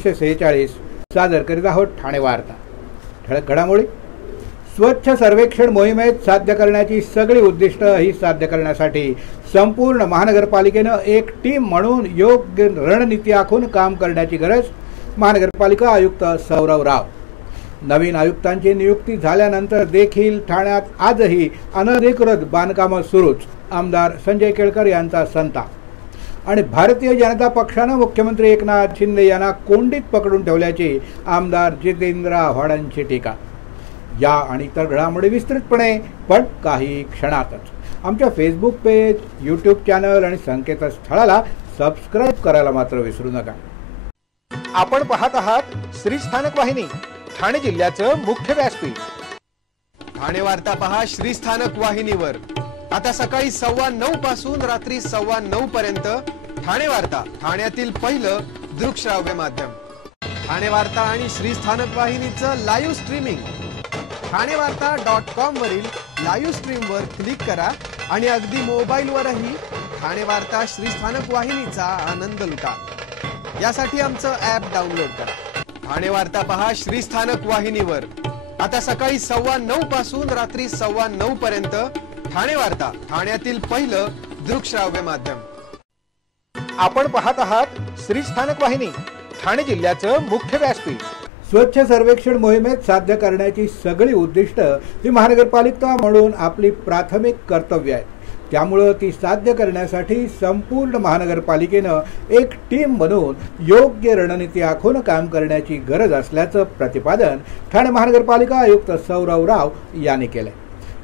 1946 सादर करीत आहोत ठाणे वार्ता। ठळक घडामोडी। स्वच्छ सर्वेक्षण मोहिमेत साध्य करण्याची सगळी उद्दिष्ट ही साध्य करण्यासाठी संपूर्ण महानगरपालिकेने एक टीम म्हणून योग्य रणनीती आखून काम करण्याची गरज महानगरपालिका आयुक्त सौरव राव। नवीन आयुक्तांची नियुक्ती झाल्यानंतर देखील ठाण्यात आजही अनधिकृत बांधकाम सुरूच। आमदार संजय केळकर यांचा संताप आणि भारतीय जनता पक्षाने मुख्यमंत्री एकनाथ शिंदे यांना कोंडीत पकडून ठेवल्याची आमदार जितेंद्र आव्हाडांची टीका। या आणि इतर घडामोडी विस्तृतपणे पण काही क्षणातच। आमच्या फेसबुक पेज, यूट्यूब चॅनल आणि संकेतस्थळाला सबस्क्राइब करायला मात्र विसरू नका। आपण पाहत आहात श्री स्थानक वाहिनी, ठाणे जिल्ह्याचं मुख्य व्यासपीठ। ठाणे वार्ता पहा श्री स्थानक वाहिनीवर। आता सकाळी 9:15 पासून रात्री 9:15 पर्यंत ठाणे वार्ता, ठाण्यातील पहिलं दृकश्राव्य माध्यम। ठाणे वार्ता आणि श्री स्थानक वाहिनीचं लाईव्ह स्ट्रीमिंग ठाणेवार्ता.com वरील लाईव्ह स्ट्रीम वर क्लिक करा आणि अगदी मोबाईलवरही ठाणे वार्ता श्री स्थानक वाहिनीचा आनंद लुटा। यासाठी आमचं ॲप डाउनलोड करा। ठाणे वार्ता पहा श्री स्थानक वाहिनीवर। आता सकाळी 9:15 पासून रात्री 9:15 पर्यंत ठाणे वार्ता, ठाण्यातील पहिलं दृकश्राव्य माध्यम। आपण पाहत आहात श्री स्थानक वाहिनी, ठाणे जिल्ह्याचं मुख्य व्यासपीठ। स्वच्छ सर्वेक्षण मोहिमेत साध्य करण्याची सगळी उद्दिष्ट ही महानगरपालिका म्हणून आपली प्राथमिक कर्तव्य आहेत। त्यामुळे ती साध्य करण्यासाठी संपूर्ण महानगरपालिकेने एक टीम बनवून योग्य रणनीती आखून काम करण्याची गरज असल्याचं प्रतिपादन ठाणे महानगरपालिका आयुक्त सौरव राव यांनी केले।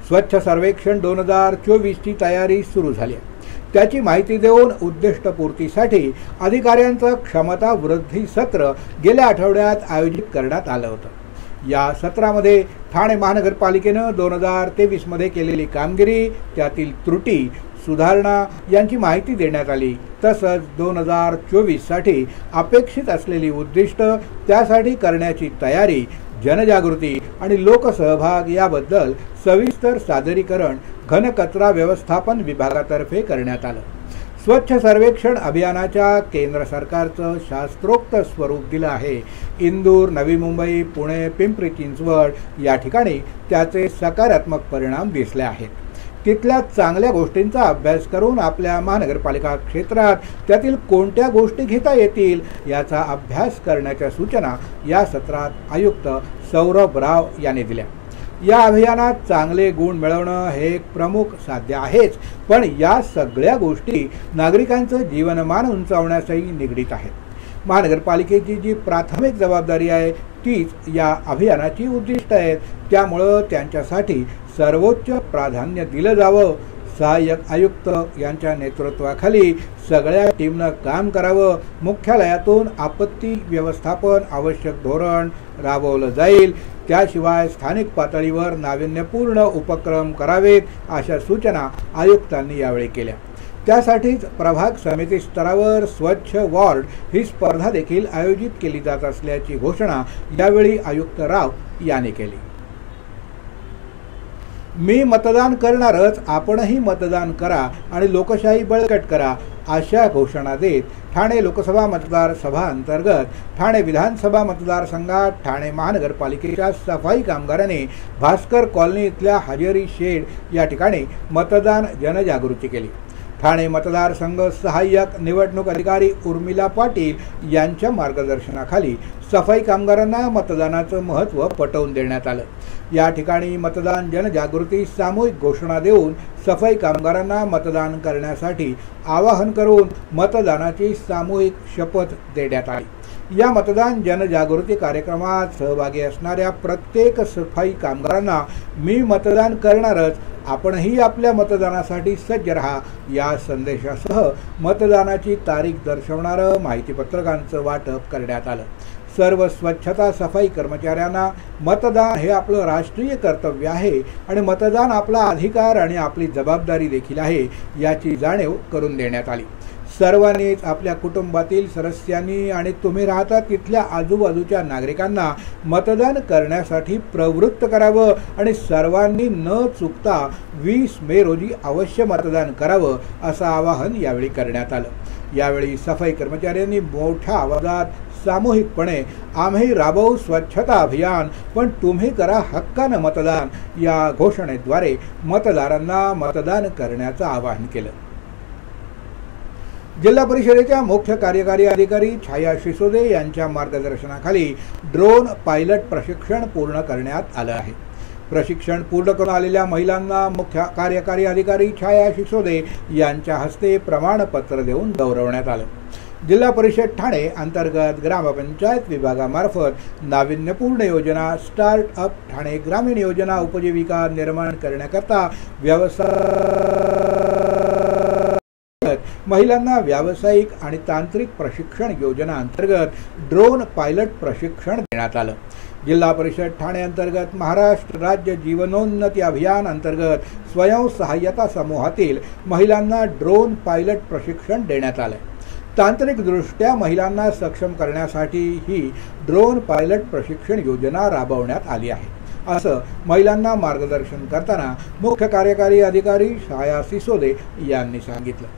स्वच्छ सर्वेक्षण 2024 ची तयारी सुरू झाली आहे। त्याची माहिती देऊन उद्दिष्टपूर्तीसाठी अधिकाऱ्यांचं क्षमता वृद्धी सत्र गेल्या आठवड्यात आयोजित करण्यात आलं होतं। या सत्रामध्ये ठाणे महानगरपालिकेने 2023 मध्ये केलेली कामगिरी, त्यातील त्रुटी, सुधारणा यांची माहिती देण्यात आली। तसंच 2024 साठी अपेक्षित असलेली उद्दिष्ट, त्यासाठी करण्याची तयारी, जनजागृती आणि लोकसहभाग याबद्दल सविस्तर सादरीकरण घनकचरा व्यवस्थापन विभागातर्फे करण्यात आलं। स्वच्छ सर्वेक्षण अभियानाच्या केंद्र सरकारचं शास्त्रोक्त स्वरूप दिलं आहे। इंदूर, नवी मुंबई, पुणे, पिंपरी चिंचवड या ठिकाणी त्याचे सकारात्मक परिणाम दिसले आहेत। तिथल्या चांगल्या गोष्टींचा अभ्यास करून आपल्या महानगरपालिका क्षेत्रात त्यातील कोणत्या गोष्टी घेता येतील याचा अभ्यास करण्याच्या सूचना या सत्रात आयुक्त सौरभ राव यांनी दिल्या। या अभियानात चांगले गुण मिळवणं हे एक प्रमुख साध्य आहेच, पण या सगळ्या गोष्टी नागरिकांचं जीवनमान उंचावण्यासही निगडीत आहेत। महानगरपालिकेची जी प्राथमिक जबाबदारी आहे तीच या अभियानाची उद्दिष्ट आहेत। त्यामुळे त्यांच्यासाठी सर्वोच्च प्राधान्य दिलं जावं। सहाय्यक आयुक्त यांच्या नेतृत्वाखाली सगळ्या टीमनं काम करावं। मुख्यालयातून आपत्ती व्यवस्थापन आवश्यक धोरण राबवलं जाईल। त्याशिवाय स्थानिक पातळीवर नाविन्यपूर्ण उपक्रम करावेत, अशा सूचना आयुक्तांनी यावेळी केल्या। त्यासाठीच प्रभाग समिती स्तरावर स्वच्छ वॉर्ड ही स्पर्धा देखील आयोजित केली जात असल्याची घोषणा यावेळी आयुक्त राव यांनी केली। मी मतदान करणारच, आपणही मतदान करा आणि लोकशाही बळकट करा, अशा घोषणा देत ठाणे लोकसभा मतदारसभा अंतर्गत ठाणे विधानसभा मतदारसंघात ठाणे महानगरपालिकेच्या सफाई कामगारांनी भास्कर कॉलनी इथल्या हजेरी शेड या ठिकाणी मतदान जनजागृती केली। ठाणे मतदारसंघ सहाय्यक निवडणूक अधिकारी उर्मिला पाटील यांच्या मार्गदर्शनाखाली सफाई कामगारांना मतदानाचं महत्त्व पटवून देण्यात आलं। या ठिकाणी मतदान जनजागृती सामूहिक घोषणा देऊन सफाई कामगारांना मतदान करण्यासाठी आवाहन करून मतदानाची सामूहिक शपथ देण्यात आली। या मतदान जनजागृती कार्यक्रमात सहभागी असणाऱ्या प्रत्येक सफाई कामगारांना मी मतदान करणारच, आपणही आपल्या मतदानासाठी सज्ज राहा या संदेशासह मतदानाची तारीख दर्शवणारं माहितीपत्रकांचं वाटप करण्यात आलं। सर्व स्वच्छता सफाई कर्मचाऱ्यांना मतदान हे आपलं राष्ट्रीय कर्तव्य आहे आणि मतदान आपला अधिकार आणि आपली जबाबदारी देखील आहे याची जाणीव करून देण्यात आली। सर्वांनीच आपल्या कुटुंबातील सदस्यांनी आणि तुम्ही राहता तिथल्या आजूबाजूच्या नागरिकांना मतदान करण्यासाठी प्रवृत्त करावं आणि सर्वांनी न चुकता 20 मे रोजी अवश्य मतदान करावं असं आवाहन यावेळी करण्यात आलं। यावेळी सफाई कर्मचाऱ्यांनी मोठ्या आवाजात सामूहिकपणे आम्ही राबवू स्वच्छता अभियान, पण तुम्ही करा हक्कानं मतदान या घोषणेद्वारे मतदारांना मतदान करण्याचं आवाहन केलं. जिल्हा परिषदेच्या मुख्य कार्यकारी अधिकारी छाया शिसोदे यांच्या मार्गदर्शनाखाली ड्रोन पायलट प्रशिक्षण पूर्ण करण्यात आलं आहे. प्रशिक्षण पूर्ण करून आलेल्या महिलांना मुख्य कार्यकारी अधिकारी छाया शिसोदे यांच्या हस्ते प्रमाणपत्र देऊन गौरवण्यात आलं. जिल्हा परिषद ठाणे अंतर्गत ग्रामपंचायत विभागामार्फत नाविन्यपूर्ण योजना स्टार्ट अप ठाणे ग्रामीण योजना उपजीविका निर्माण करण्याकरता महिलांना व्यावसायिक आणि तांत्रिक प्रशिक्षण योजना अंतर्गत ड्रोन पायलट प्रशिक्षण देण्यात आलं. जिल्हा परिषद ठाणे अंतर्गत महाराष्ट्र राज्य जीवनोन्नती अभियान अंतर्गत स्वयंसहाय्यता समूहातील महिलांना ड्रोन पायलट प्रशिक्षण देण्यात आले. तांत्रिकदृष्ट्या महिलांना सक्षम करण्यासाठी ही ड्रोन पायलट प्रशिक्षण योजना राबवण्यात आली आहे, असं महिलांना मार्गदर्शन करताना मुख्य कार्यकारी अधिकारी छाया सिसोदे यांनी सांगितलं.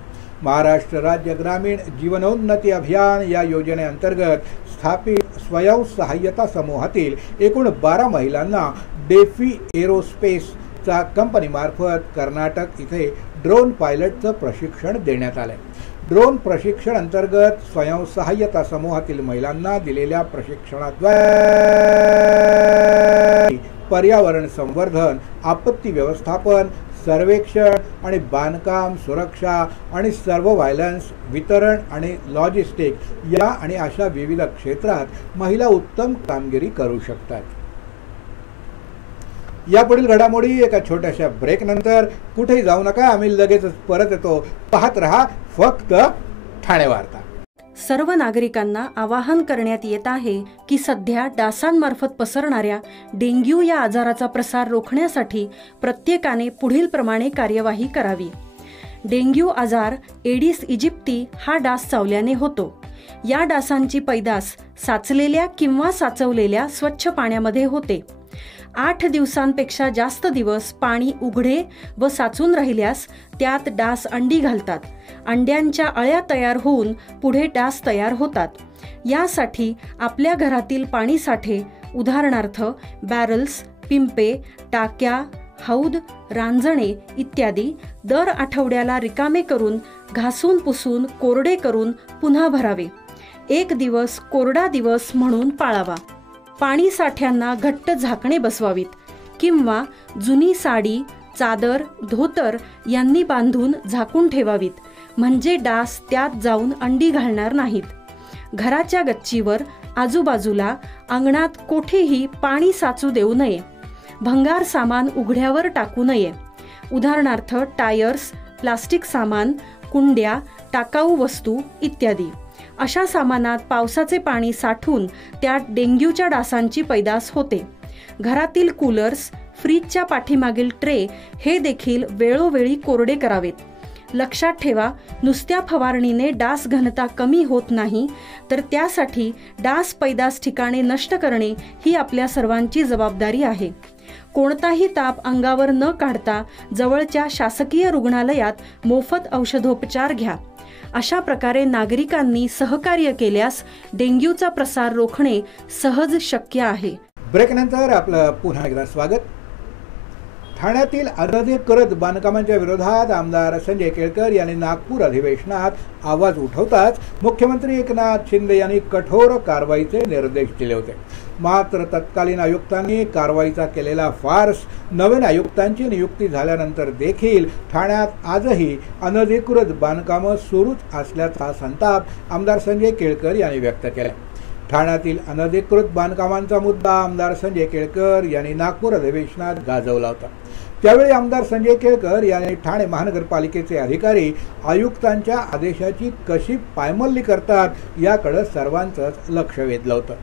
महाराष्ट्र राज्य ग्रामीण जीवनोन्नती अभियान या योजनेअंतर्गत स्थापित स्वयंसहाय्यता समूहातील एकूण 12 महिलांना डेफी एरोस्पेसच्या कंपनीमार्फत कर्नाटक इथे ड्रोन पायलटचं प्रशिक्षण देण्यात आलंय. ड्रोन प्रशिक्षण अंतर्गत स्वयंसहाय्यता समूहातील महिलांना दिलेल्या प्रशिक्षणाद्वारे पर्यावरण संवर्धन, आपत्ती व्यवस्थापन, सर्वेक्षण आणि बांधकाम सुरक्षा आणि सर्व्हायलन्स, वितरण आणि लॉजिस्टिक या आणि अशा विविध क्षेत्रात महिला उत्तम कामगिरी करू शकतात. यापुढील घडामोडी एका छोट्याशा ब्रेक नंतर. कुठेही जाऊ नका, आम्ही लगेचच परत येतो. पाहत रहा फक्त ठाणे वार्ता. सर्व नागरिकांना आवाहन करण्यात येत आहे की सध्या डासांमार्फत पसरणाऱ्या डेंग्यू या आजाराचा प्रसार रोखण्यासाठी प्रत्येकाने पुढील प्रमाणे कार्यवाही करावी. डेंग्यू आजार एडिस इजिप्ती हा डास चावल्याने होतो. या डासांची पैदास साचलेल्या किंवा साचवलेल्या स्वच्छ पाण्यामध्ये होते. 8 दिवसांपेक्षा जास्त दिवस पाणी उघडे व साचून राहिल्यास त्यात डास अंडी घालतात. अंड्यांच्या अळ्या तयार होऊन पुढे डास तयार होतात. यासाठी आपल्या घरातील पाणी साठे उदाहरणार्थ बॅरल्स, पिंपे, टाक्या, हौद, रांजणे इत्यादी दर आठवड्याला रिकामे करून घासून पुसून कोरडे करून पुन्हा भरावे. 1 दिवस कोरडा दिवस म्हणून पाळावा. पाणी साठ्यांना घट्ट झाकणे बसवावीत किंवा जुनी साडी, चादर, धोतर यांनी बांधून झाकून ठेवावीत, म्हणजे डास त्यात जाऊन अंडी घालणार नाहीत. घराच्या गच्चीवर, आजूबाजूला, अंगणात कोठेही पाणी साचू देऊ नये. भंगार सामान उघड्यावर टाकू नये. उदाहरणार्थ टायर्स, प्लास्टिक सामान, कुंड्या, टाकाऊ वस्तू इत्यादी. अशा सामानात पावसाचे पाणी साठून त्यात डेंग्यूच्या डासांची पैदास होते. घरातील कूलर्स, फ्रीजच्या पाठीमागील ट्रे हे देखील वेळोवेळी कोरडे करावेत. लक्षात ठेवा, नुसत्या फवारणीने डास घनता कमी होत नाही, तर त्यासाठी डास पैदास ठिकाणे नष्ट करणे ही आपल्या सर्वांची जबाबदारी आहे. कोणताही ताप अंगावर न काढता जवळच्या शासकीय रुग्णालयात मोफत औषधोपचार घ्या. अशा प्रकारे नागरिकांनी सहकार्य केल्यास डेंग्यूचा प्रसार रोखणे सहज शक्य आहे. ब्रेक नंतर आपलं पुन्हा एकदा स्वागत. ठाण्यातील अनधिकृत बांधकामांच्या विरोधात आमदार संजय केळकर यांनी नागपूर अधिवेशनात आवाज उठवताच मुख्यमंत्री एकनाथ शिंदे यांनी कठोर कारवाईचे निर्देश दिले होते. मात्र तत्कालीन आयुक्तांनी कारवाईचा केलेला फार्स. नवीन आयुक्तांची नियुक्ती झाल्यानंतर देखील ठाण्यात आजही अनधिकृत बांधकामं सुरूच असल्याचा संताप आमदार संजय केळकर यांनी व्यक्त केला. ठाण्यातील अनधिकृत बांधकामांचा मुद्दा आमदार संजय केळकर यांनी नागपूर अधिवेशनात गाजवला होता. त्यावेळी आमदार संजय केळकर यांनी ठाणे महानगरपालिकेचे अधिकारी आयुक्तांच्या आदेशाची कशी पायमल्ली करतात याकडे सर्वांचंच लक्ष वेधलं होतं.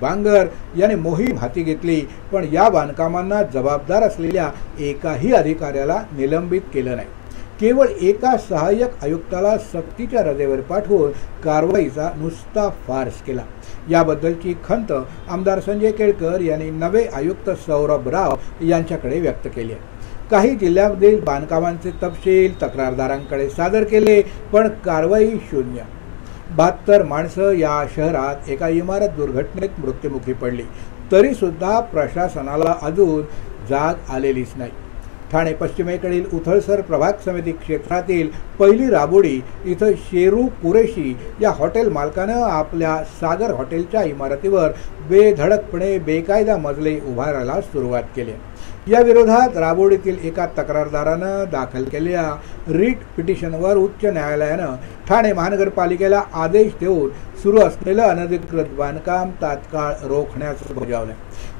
बांगर यांनी मोहीम हाती घेतली, पण या बांधकामांना जबाबदार असलेल्या एकाही अधिकाऱ्याला निलंबित केलं नाही. केवळ एका सहाय्यक आयुक्ताला सक्तीच्या रजेवर पाठवून कारवाईचा नुसता फार्स केला. याबद्दलची खंत आमदार संजय केळकर यांनी नवे आयुक्त सौरभ राव यांच्याकडे व्यक्त केली आहे. काही जिल्ह्यांमधील बांधकामांचे तपशील तक्रारदारांकडे सादर केले, पण कारवाई शून्य. 72 माणसं या शहरात एका इमारत दुर्घटनेत मृत्युमुखी पडली, तरी सुद्धा प्रशासनाला अजून जाग आलेलीच नाही. ठाणे पश्चिमेकडील उथळसर प्रभाग समिती क्षेत्रातील पहिली राबोडी इथं शेरू कुरेशी या हॉटेल मालकानं आपल्या सागर हॉटेलच्या इमारतीवर बेधडकपणे बेकायदा मजले उभारायला सुरुवात केली. या विरोधात राबोडीतील एका तक्रारदारानं दाखल केलेल्या रीट पिटिशनवर उच्च न्यायालयानं ठाणे महानगरपालिकेला आदेश देऊन सुरू असलेलं अनधिकृत बांधकाम तात्काळ रोखण्याचं बजावलं.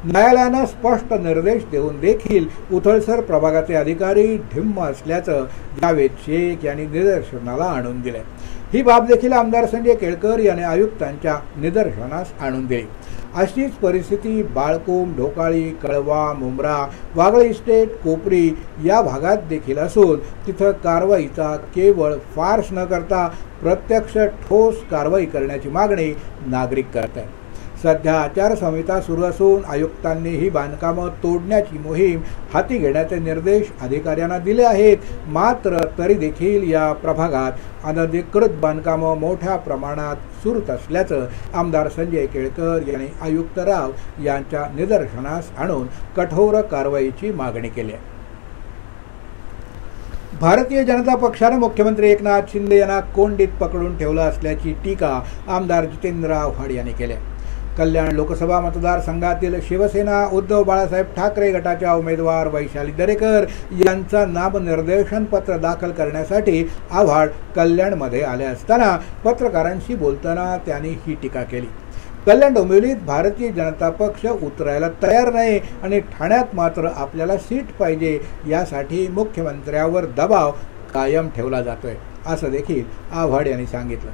न्यायालयानं स्पष्ट निर्देश देऊन देखील उथळसर प्रभागाचे अधिकारी ढिम्म असल्याचं जावेद शेख यांनी निदर्शनाला आणून दिले. ही बाब देखील आमदार संजय केळकर यांनी आयुक्तांच्या निदर्शनास आणून दिली. अशीच परिस्थिती बाळकोम, ढोकाळी, कळवा, मुंब्रा, वागळे इस्टेट, कोपरी या भागात देखील असून तिथं कारवाईचा केवळ फार्स न करता प्रत्यक्ष ठोस कारवाई करण्याची मागणी नागरिक करत आहेत. सध्या आचारसंहिता सुरू असून आयुक्तांनी ही बांधकामं तोडण्याची मोहीम हाती घेण्याचे निर्देश अधिकाऱ्यांना दिले आहेत. मात्र तरी देखील या प्रभागात अनधिकृत बांधकामं मोठ्या प्रमाणात सुरू असल्याचं आमदार संजय केळकर यांनी आयुक्त राव यांच्या निदर्शनास आणून कठोर कारवाईची मागणी केली आहे. भारतीय जनता पक्षाने मुख्यमंत्री एकनाथ शिंदे यांना कोंडीत पकडून ठेवलं असल्याची टीका आमदार जितेंद्र आव्हाड यांनी केली. कल्याण लोकसभा मतदारसंघातील शिवसेना उद्धव बाळासाहेब ठाकरे गटाच्या उमेदवार वैशाली दरेकर यांचा नामनिर्देशन पत्र दाखल करण्यासाठी आव्हाड कल्याणमध्ये आले असताना पत्रकारांशी बोलताना त्यांनी ही टीका केली. कल्याण डोंबिवलीत भारतीय जनता पक्ष उतरायला तयार नाही आणि ठाण्यात मात्र आपल्याला सीट पाहिजे यासाठी मुख्यमंत्र्यावर दबाव कायम ठेवला जातोय असं देखील आव्हाड यांनी सांगितलं.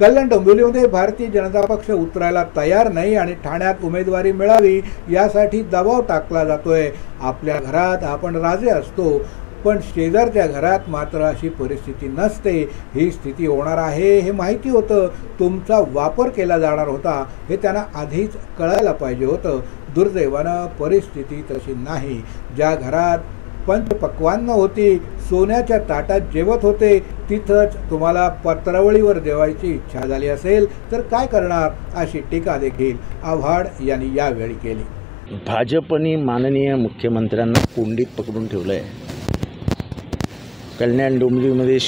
कल्याण डोंबिवलीमध्ये भारतीय जनता पक्ष उतरायला तयार नाही आणि ठाण्यात उमेदवारी मिळावी यासाठी दबाव टाकला जातोय. आपल्या घरात आपण राजे असतो, पण शेजारच्या घरात मात्र अशी परिस्थिती नसते. ही स्थिती होणार आहे हे माहिती होतं. तुमचा वापर केला जाणार होता हे त्यांना आधीच कळायला पाहिजे होतं. दुर्दैवानं परिस्थिती तशी नाही. ज्या घरात पंचपक्वान्न होती, सोन्याच्या ताटात जेवत होते, तिथंच तुम्हाला पत्रावळीवर जेवायची इच्छा झाली असेल तर काय करणार, अशी टीका देखील आव्हाड यांनी यावेळी केली. भाजपने माननीय मुख्यमंत्र्यांना कोंडीत पकडून ठेवलं आहे. कल्याण डोंबिवलीमध्ये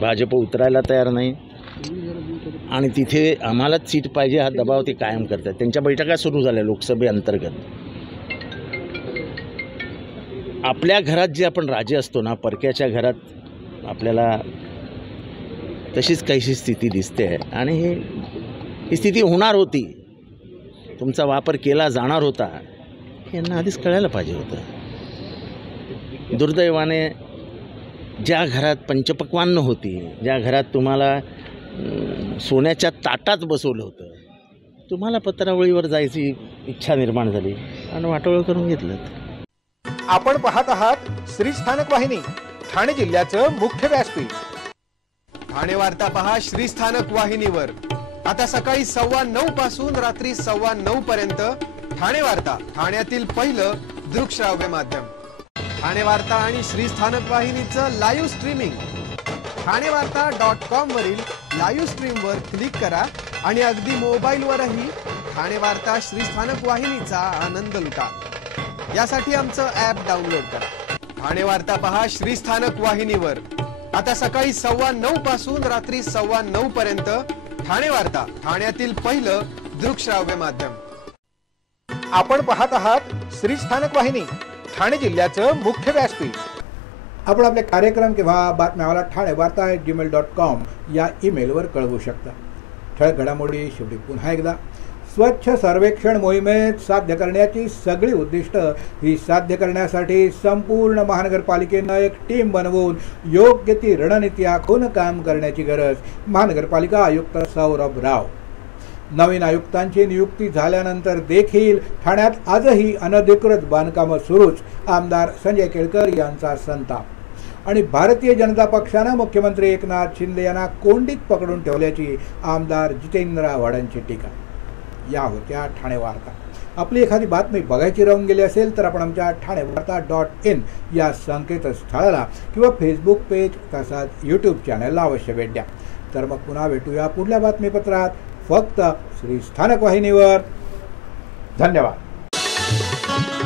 भाजप उतरायला तयार नाही आणि तिथे आम्हालाच सीट पाहिजे हा दबाव ते कायम करतात. त्यांच्या बैठका सुरू झाल्या लोकसभेअंतर्गत. आपल्या घरात जे आपण राजे असतो ना, परक्याच्या घरात आपल्याला तशीच काहीशी स्थिती दिसते आणि ही स्थिती होणार होती. तुमचा वापर केला जाणार होता यांना आधीच कळायला पाहिजे होतं. दुर्दैवाने ज्या घरात पंचपक्वान्न होती, ज्या घरात तुम्हाला सोन्याच्या ताटात बसवलं होतं, तुम्हाला पत्रावळीवर जायची इच्छा निर्माण झाली आणि वाटोळं करून घेतलं. आपण पाहत आहात श्री स्थानक वाहिनी, ठाणे जिल्ह्याचं मुख्य व्यासपीठ. ठाणे वार्ता पहा श्री स्थानक वाहिनीवर. आता सकाळी 9:15 पासून रात्री 9:15 पर्यंत ठाणे वार्ता, ठाण्यातील पहिलं दृकश्राव्य माध्यम. ठाणे वार्ता आणि श्री स्थानक वाहिनीचं लाईव्ह स्ट्रीमिंग ठाणेवार्ता.com वरील लाईव्ह स्ट्रीमवर क्लिक करा आणि अगदी मोबाईलवरही ठाणे वार्ता श्री स्थानक वाहिनीचा आनंद लुटा. यासाठी आमचं ॲप डाउनलोड करा. ठाणे वार्ता पहा श्री स्थानक वाहिनीवर. आता सकाळी 9:15 पासून रात्री 9:15 पर्यंत ठाणे वार्ता, ठाण्यातील पहिलं दृकश्राव्य माध्यम. आपण पाहत आहात श्री स्थानक वाहिनी, ठाणे जिल्ह्याचं मुख्य व्यासपीठ. आपण आपले कार्यक्रम किंवा बातम्या आम्हाला ठाणेवार्ता@gmail.com या ईमेलवर कळवू शकता. ठळक घडामोडी शेवटी पुन्हा एकदा. स्वच्छ सर्वेक्षण मोहिमेत साध्य करण्याची सगळी उद्दिष्ट ही साध्य करण्यासाठी संपूर्ण महानगरपालिकेनं एक टीम बनवून योग्य ती रणनीती आखून काम करण्याची गरज महानगरपालिका आयुक्त सौरभ राव. नवीन आयुक्तांची नियुक्ती झाल्यानंतर देखील ठाण्यात आजही अनधिकृत बांधकामं सुरूच. आमदार संजय केळकर यांचा संताप. आणि भारतीय जनता पक्षानं मुख्यमंत्री एकनाथ शिंदे यांना कोंडीत पकडून ठेवल्याची आमदार जितेंद्र आव्हाडांची टीका. या होत्या ठाणे वार्ता. आपली एखादी बातमी बघायची राहून गेली असेल तर आपण आमच्या ठाणेवार्ता.in या संकेतस्थळाला किंवा फेसबुक पेज तसंच यूट्यूब चॅनलला अवश्य भेट द्या. तर मग पुन्हा भेटूया पुढल्या बातमीपत्रात फक्त श्री स्थानक वाहिनीवर. धन्यवाद.